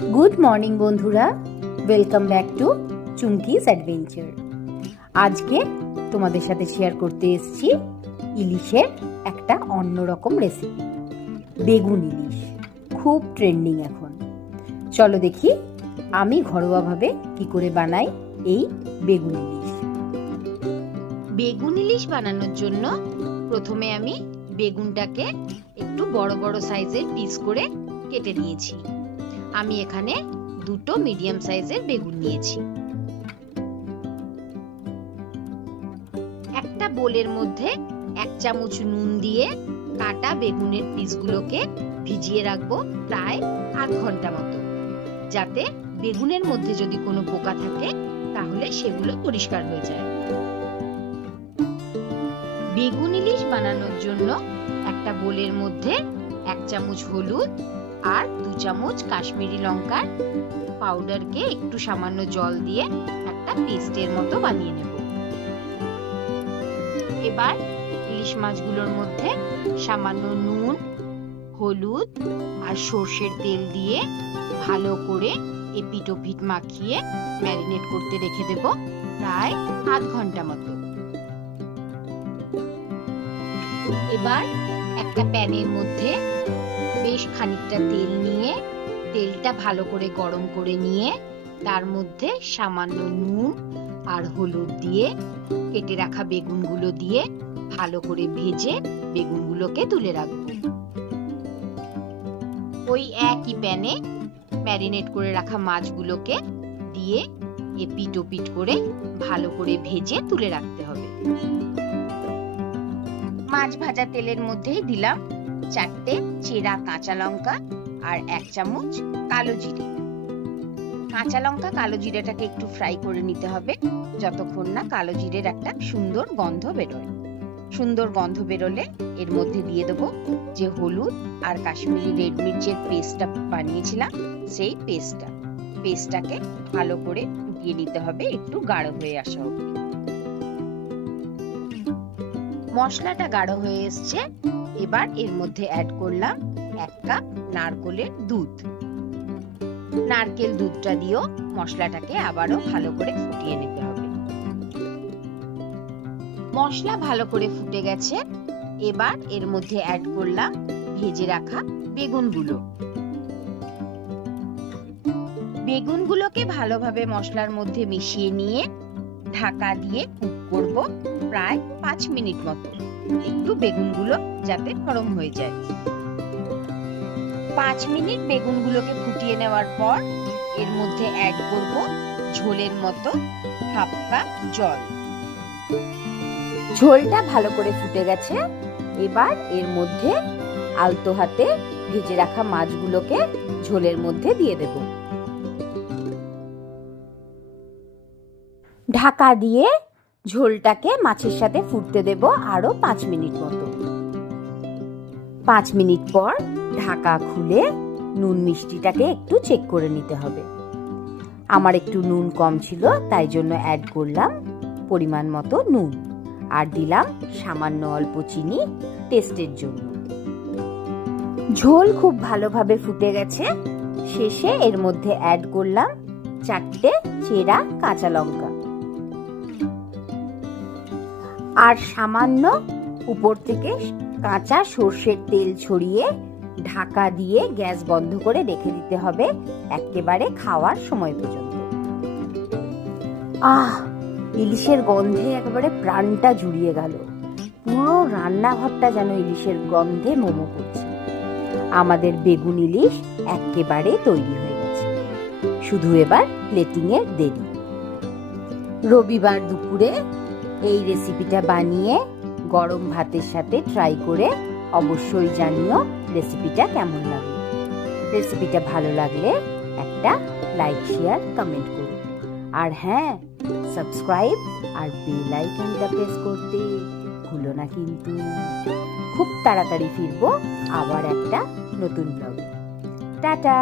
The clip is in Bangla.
গুড মর্নিং বন্ধুরা। Welcome back to Chumki's adventure আজকে তোমাদের সাথে শেয়ার করতে এসেছি ইলিশের একটা অন্যরকম রেসিপি বেগুন ইলিশ। খুব ট্রেন্ডিং এখন। চলো দেখি আমি ঘরোয়াভাবে কি করে বানাই এই বেগুন ইলিশ। বেগুন ইলিশ বানানোর জন্য প্রথমে আমি বেগুনটাকে একটু বড় বড় সাইজের পিস করে কেটে নিয়েছি। আমি এখানে দুটো মিডিয়াম সাইজের বেগুন নিয়েছি। একটা বোলের মধ্যে এক চামচ নুন দিয়ে কাটা বেগুনের পিসগুলোকে ভিজিয়ে রাখব প্রায় আধ ঘণ্টা মতো। যাতে বেগুনের মধ্যে যদি কোনো পোকা থাকে, তাহলে সেগুলো পরিষ্কার হয়ে যায়। বেগুন ইলিশ বানানোর জন্য একটা বোলের মধ্যে এক চামচ হলুদ আর দু চামচ কাশ্মীরি লঙ্কার পাউডারকে একটু সামান্য জল দিয়ে একটা পেস্টের মতো বানিয়ে নেব। এবার ইলিশ মাছগুলোর মধ্যে সামান্য নুন, হলুদ আর সর্ষের তেল দিয়ে ভালো করে এপিটোপিট মাখিয়ে ম্যারিনেট করতে রেখে দেব প্রায় আধ ঘণ্টা মতো। এবার একটা প্যানের মধ্যে বেশ খানিকটা তেল নিয়ে, তেলটা ভালো করে গরম করে নিয়ে, তার মধ্যে সামান্য নুন আর হলুদ দিয়ে কেটে রাখা বেগুনগুলো দিয়ে ভালো করে ভেজে বেগুনগুলোকে তুলে রাখব। ওই একই প্যানে ম্যারিনেট করে রাখা মাছগুলোকে দিয়ে এপিট ওপিট করে ভালো করে ভেজে তুলে রাখতে হবে। মাছ ভাজা তেলের মধ্যেই দিলাম। চারটে চেরা কাঁচা লঙ্কা আর এক চামচ কালো জিরে। কাঁচা লঙ্কা, কালো জিরেটাকে একটু ফ্রাই করে নিতে হবে যতক্ষণ না কালো জিরের একটা সুন্দর গন্ধ বেরোয়। সুন্দর গন্ধ বেরোলে এর মধ্যে দিয়ে দেবো যে হলুদ আর কাশ্মীরি রেড মির্চের পেস্টটা বানিয়েছিলাম, সেই পেস্টটা। পেস্টটাকে ভালো করে ফুটিয়ে নিতে হবে, একটু গাঢ় হয়ে আসা অবধি। মশলাটা গাঢ় হয়ে এসছে। এবার এর মধ্যে অ্যাড করলাম এক কাপ নারকোলের দুধ। নারকেল দুধটা দিয়েও মশলাটাকে আবারও ভালো করে ফুটিয়ে নিতে হবে। মশলা ভালো করে ফুটে গেছে। এবার এর মধ্যে অ্যাড করলাম ভেজে রাখা বেগুনগুলো। বেগুনগুলোকে ভালোভাবে মশলার মধ্যে মিশিয়ে নিয়ে ঢাকা দিয়ে কুক করব প্রায় পাঁচ মিনিট মতো। একটু বেগুনগুলো যাতে নরম হয়ে যায়। পাঁচ মিনিট বেগুনগুলোকে ফুটিয়ে নেওয়ার পর এর মধ্যে অ্যাড করব ঝোলের মতো হাফ কাপ জল। ঝোলটা ভালো করে ফুটে গেছে। এবার এর মধ্যে আলতো হাতে ভেজে রাখা মাছগুলোকে ঝোলের মধ্যে দিয়ে দেব। ঢাকা দিয়ে ঝোলটাকে মাছের সাথে ফুটতে দেব আরও পাঁচ মিনিট মতো। পাঁচ মিনিট পর ঢাকা খুলে নুন মিষ্টিটাকে একটু চেক করে নিতে হবে। আমার একটু নুন কম ছিল, তাই জন্য অ্যাড করলাম পরিমাণ মতো নুন আর দিলাম সামান্য অল্প চিনি টেস্টের জন্য। ঝোল খুব ভালোভাবে ফুটে গেছে। শেষে এর মধ্যে অ্যাড করলাম চারটে চেরা কাঁচা লঙ্কা। আর সামান্য উপর থেকে কাঁচা সর্ষের তেল ছড়িয়ে ঢাকা দিয়ে গ্যাস বন্ধ করে রেখে দিতে হবে একেবারে খাওয়ার সময় পর্যন্ত। আহ, ইলিশের গন্ধে একেবারে প্রাণটা জুড়িয়ে গেল। পুরো রান্নাঘরটা যেন ইলিশের গন্ধে মোমো করছে। আমাদের বেগুন ইলিশ একেবারে তৈরি হয়ে গেছে। শুধু এবার প্লেটিং এর দেরি রবিবার দুপুরে এই রেসিপিটা বানিয়ে গরম ভাতের সাথে ট্রাই করে অবশ্যই জানিও রেসিপিটা কেমন লাগল রেসিপিটা ভালো লাগলে একটা লাইক শেয়ার কমেন্ট করুন আর হ্যাঁ সাবস্ক্রাইব আর বেল আইকনটা প্রেস করতে ভুলো না কিন্তু। খুব তাড়াতাড়ি ফিরবো আবার একটা নতুন ব্লগে টাটা!